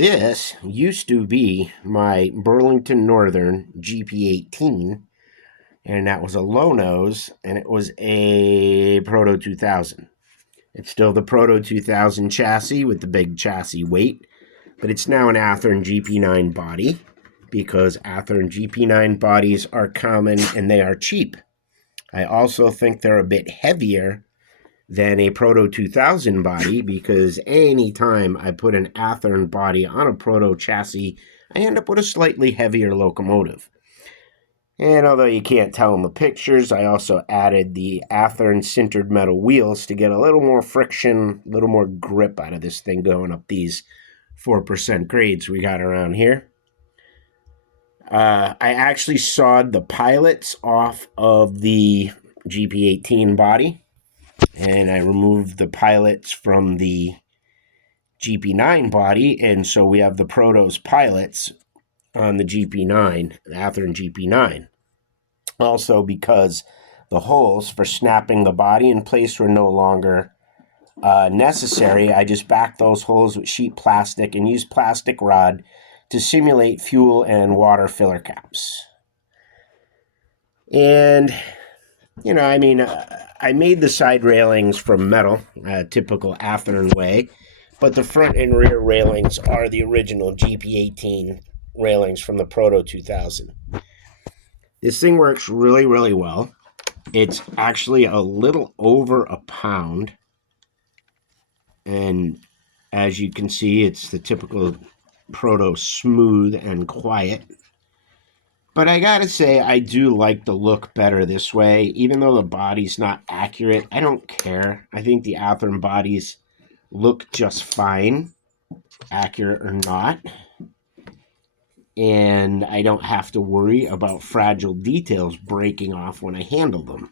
This used to be my Burlington Northern GP18, and that was a low nose, and it was a Proto 2000. It's still the Proto 2000 chassis with the big chassis weight, but it's now an Athearn GP9 body because Athearn GP9 bodies are common and they are cheap. I also think they're a bit heavier than a Proto 2000 body because anytime I put an Athearn body on a Proto chassis, I end up with a slightly heavier locomotive. And although you can't tell in the pictures, I also added the Athearn sintered metal wheels to get a little more friction, a little more grip out of this thing going up these 4% grades we got around here. I actually sawed the pilots off of the GP18 body, and I removed the pilots from the GP9 body, and so we have the Proto's pilots on the GP9, the Athearn GP9. Also because the holes for snapping the body in place were no longer necessary, I just backed those holes with sheet plastic and used plastic rod to simulate fuel and water filler caps. And, you know, I made the side railings from metal, typical Athearn way, but the front and rear railings are the original GP18 railings from the Proto 2000. This thing works really, really well. It's actually a little over a pound. And as you can see, it's the typical Proto smooth and quiet. But I gotta say, I do like the look better this way. Even though the body's not accurate, I don't care. I think the Athearn bodies look just fine, accurate or not. And I don't have to worry about fragile details breaking off when I handle them.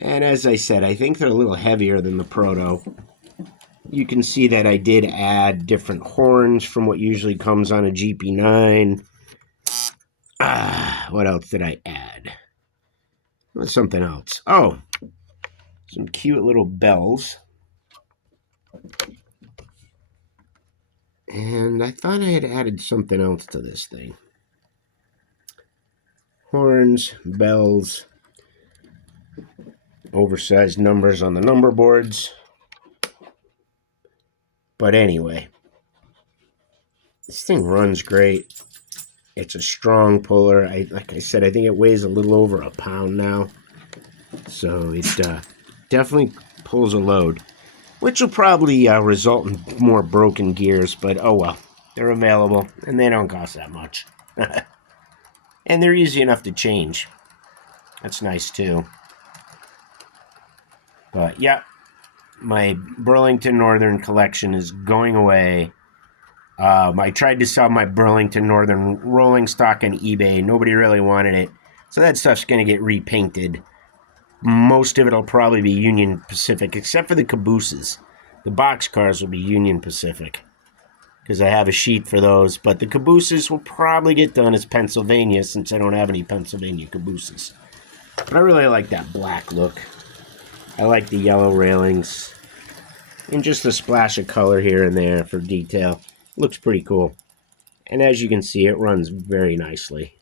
And as I said, I think they're a little heavier than the Proto. You can see that I did add different horns from what usually comes on a GP9. What else did I add? Something else. Oh, some cute little bells. And I thought I had added something else to this thing. Horns, bells, oversized numbers on the number boards. But anyway, this thing runs great. It's a strong puller. Like I said, I think it weighs a little over a pound now. So it definitely pulls a load, which will probably result in more broken gears. But oh well, they're available and they don't cost that much. And they're easy enough to change. That's nice too. But yeah, my Burlington Northern collection is going away. I tried to sell my Burlington Northern rolling stock on eBay. Nobody really wanted it. So that stuff's going to get repainted. Most of it will probably be Union Pacific, except for the cabooses. The boxcars will be Union Pacific, because I have a sheet for those. But the cabooses will probably get done as Pennsylvania, since I don't have any Pennsylvania cabooses. But I really like that black look. I like the yellow railings. And just a splash of color here and there for detail. Looks pretty cool. And as you can see, it runs very nicely.